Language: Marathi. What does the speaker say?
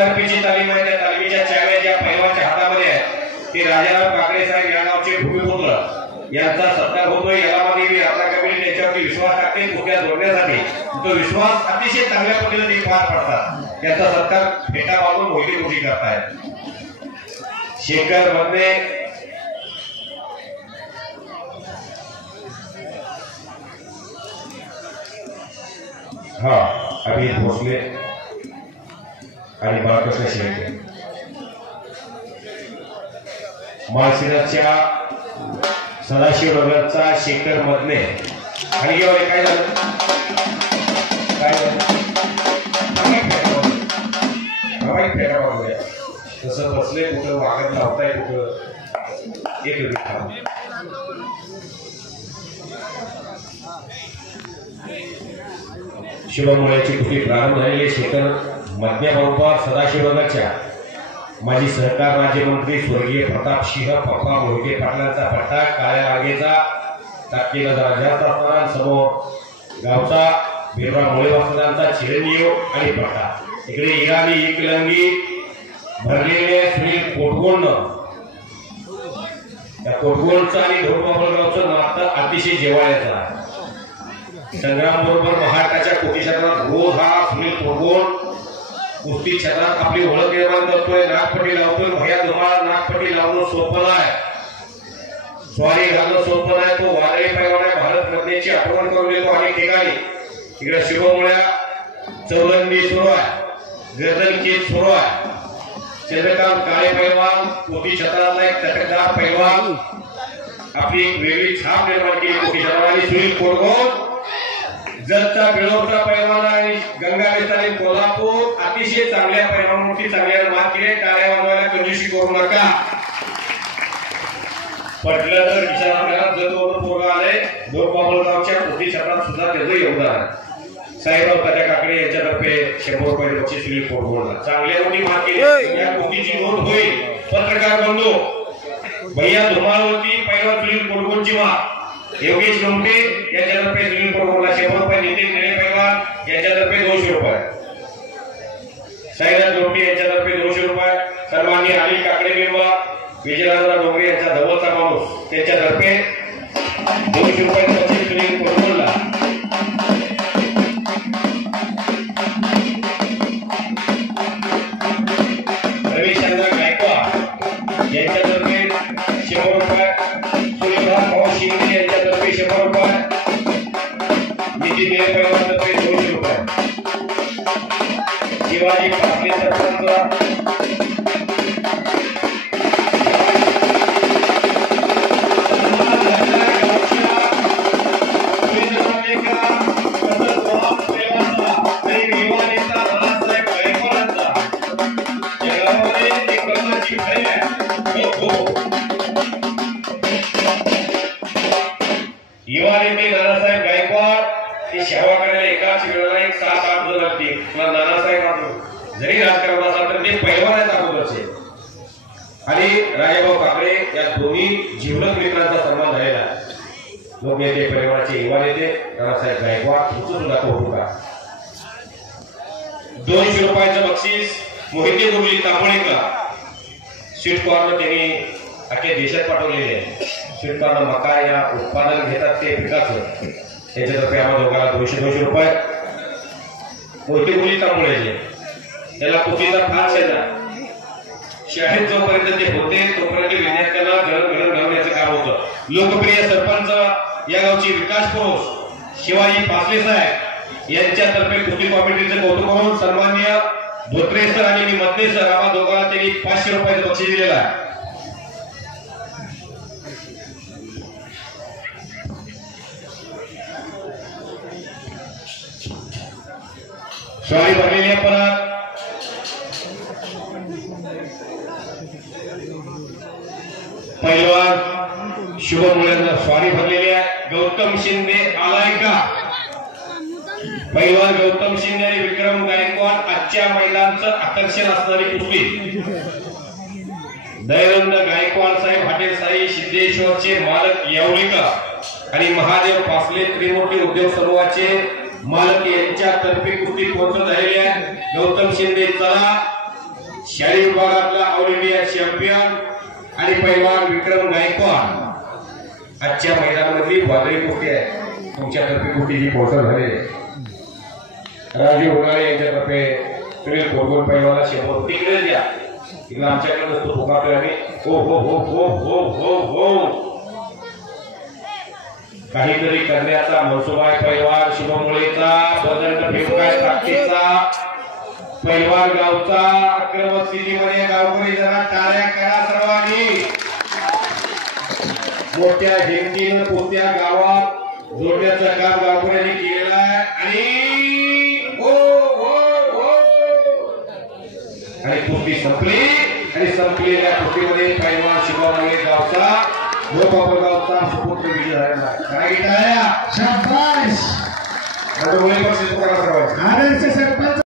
SRPची तालीम आहे, त्या तालीमीच्या चाव्या ज्या पैलवानच्या हातामध्ये आहेत ते राजाराम काकडे साहेब या गावचे भूमिपुत्र यांचा सत्कार होतोय। यालामध्ये यात्रा कमिटी त्यांच्यावरती विश्वास टाकते कुठल्या जोडण्यासाठी, तो विश्वास अतिशय चांगल्या पद्धतीने पार पडतात। त्याचा सत्कार फेटा बांधून मोठी मोठी करतायत। शेखर मध्ये अभिजित भोसले आणि बाळकृष्ण शेळके माळशिरसच्या सदाशिव नगरचा शेखर मधले आणि काय झालं तसं बसले कुठं वागत लावताय कुठं एक शिवमुळ्याची कुठली प्रारंभ झालेली शेखर मध्यबरोबर सदाशिव नगरच्या माजी सहकार राज्यमंत्री स्वर्गीय प्रतापसिंह पप्पा मोहिते पाटलांचा पट्टा काळ्या रागेचा टाकीला जरा जास्त असणारा समोर गावचा बिरराव मोळे वस्तांचा चिरंजीव आणि पट्टा इकडे इराणी एकलंगी भरलेले सुनील कोटगोंड त्या कोटगोंडचं आणि ढोरबाबळगावचं नातं अतिशय जिव्हाळ्याचं संग्राम बरोबर महाराष्ट्राच्या कुस्ती क्षेत्रात रोज हा सुनील कोटगोंड कुस्ती क्षेत्रात आपली ओळख निर्माण करतोय। नागपट्टी लावतोय, भैया तुम्हाला नागपट्टी लावणं सोपं आहे, स्वारी घालणं सोपं आहे। तो वादळी पैलवान आहे, भारत रत्नेची आठवण करून देतो अनेक ठिकाणी। इकडे शिवमुळ्या चौरंगी सुरू आहे, गजलकीत सुरू आहे। चंद्रकांत काळे पैलवान कुस्ती क्षेत्रातला एक चटकदार पैलवान आपली एक वेगळी छाप निर्माण केली कुस्ती क्षेत्रात। आणि सुनील कोटगोंड जतचा बिळोरचा पैलवान आणि गंगा विस्तारी कोल्हापूर अतिशय चांगल्या पैलवानांची चांगल्या मात केली। टाळ्या वाजवायला कंजूसी करू नका, पटलं तर विचारात जतवरून पोरगा आले। ढोरबाबळगावच्या कुस्ती क्षेत्रात सुद्धा त्याचं योगदान आहे। साहेबराव तात्या काकडे यांच्यातर्फे 100 रुपये बक्षीस सुनील कोटगोंडला चांगल्या मोठी मात केली। या कुस्तीची नोंद होईल पत्रकार बंधू भैया धुमाळवरती पैलवान सुनील कोटगोंडची मात। योगेश लोमटे यांच्यातर्फे सुनील कोटगोंडला 100 रुपये, नितीन निळे पैलवान यांच्यातर्फे 200 रुपये, साईराज लोमटे यांच्यातर्फे 200 रुपये, सन्माननीय अनिल काकडे निर्मा विजयराजा डोंगरे यांचा जवळचा माणूस त्यांच्यातर्फे 200 रुपये बक्षीस सुनील कोटगोंडला। रविचंद्र गायकवाड यांच्यातर्फे 100 रुपये, शिंदे यांच्यातर्फे 100 रुपये, नितीन निळे पैलवानतर्फे 200 रुपये, शिवाजी पाटले सरपंच युवा नेते नानासाहेब गायकवाड हे सेवा करायला एकाच वेळेला 7-8 जण लागतील। नानासाहेब जरी राजकारण असाल तर ते पैलवान आहेत अगोदरचे। आणि राजाभाऊ काकडे या दोन्ही जीवलग मित्रांचा सन्मान झालेला आहे। लोकनेते परिवाराचे युवा नेते नानासाहेब गायकवाड तुमचं सुद्धा कौतुक आहे। 200 रुपयाचं बक्षीस मोहिते गुरुजी तांबोळेकर स्वीट कॉर्नर त्यांनी अख्ख्या देशात पाठवलेले आहे। स्वीट कॉर्नर मका या उत्पादन घेतात ते पिकाचं त्याच्यातर्फे आम्हाला दोघांना 200 रुपये। मोहिते गुरुजी तांबोळेचे त्याला कुस्तीचा फार शेजा शाळेत जोपर्यंत ते होते तोपर्यंत विद्यार्थ्यांना घडण घडवण्याचं काम होतं। लोकप्रिय सरपंच या गावचे विकास पुरुष शिवाजी पासले साहेब यांच्यातर्फे कुस्ती कमिटीचं कौतुक करून सन्माननीय धोत्रे सर आणि मी मते सर आम्हा दोघांना त्यांनी 500 रुपयाचं बक्षीस दिलेलं आहे। स्वारी भरलेली परत पैलवान शुभमुळ्यांना स्वारी भरलेली आहे। गौतम शिंदे आलाय का? पैलवान गौतम शिंदे आणि विक्रम गायकवाड आजच्या मैदानाचं आकर्षण असणारी कुस्ती। दयानंद गायकवाड साहेब हॉटेल साई सिद्धेश्वरचे मालक येवलेकर आणि महादेव पासले त्रिमूर्ती उद्योग समूहाचे मालक यांच्यातर्फे कुस्ती पोहोचत झालेली आहे। गौतम शिंदे चला शाही विभागातला ऑल इंडिया चॅम्पियन आणि पैलवान विक्रम गायकवाड आजच्या मैदानामधली वादळी कुस्ती आहे. तुमच्यातर्फे कुस्तीची स्पॉन्सर झाले राजू उगाळे यांच्यातर्फे सुनील पोरगोल पैलवाना 100 तिकडे द्या. तिकडे आमच्याकडे नसतो फुकातोय आम्ही. हो हो हो हो हो हो हो काहीतरी करण्याचा मनसुबा आहे. पैलवान शुभमुळेचा बदंड फेमकाय ताकदीचा पैलवान गावचा आक्रमक स्थितीमध्ये गावकरी जरा टाळ्या करा सर्वांनी. मोठ्या हिमतीनं कोणत्या गावात जोडण्याचं काम गावकऱ्यांनी केलेलं आहे. आणि हो हो हो आणि कुस्ती संपली आणि संपलेल्या कुस्तीमध्ये पैलवान शुभमुळे गावचा गावचा सुपुत्र विजय झालेला. काय टाळ्या शाबास. सरपंच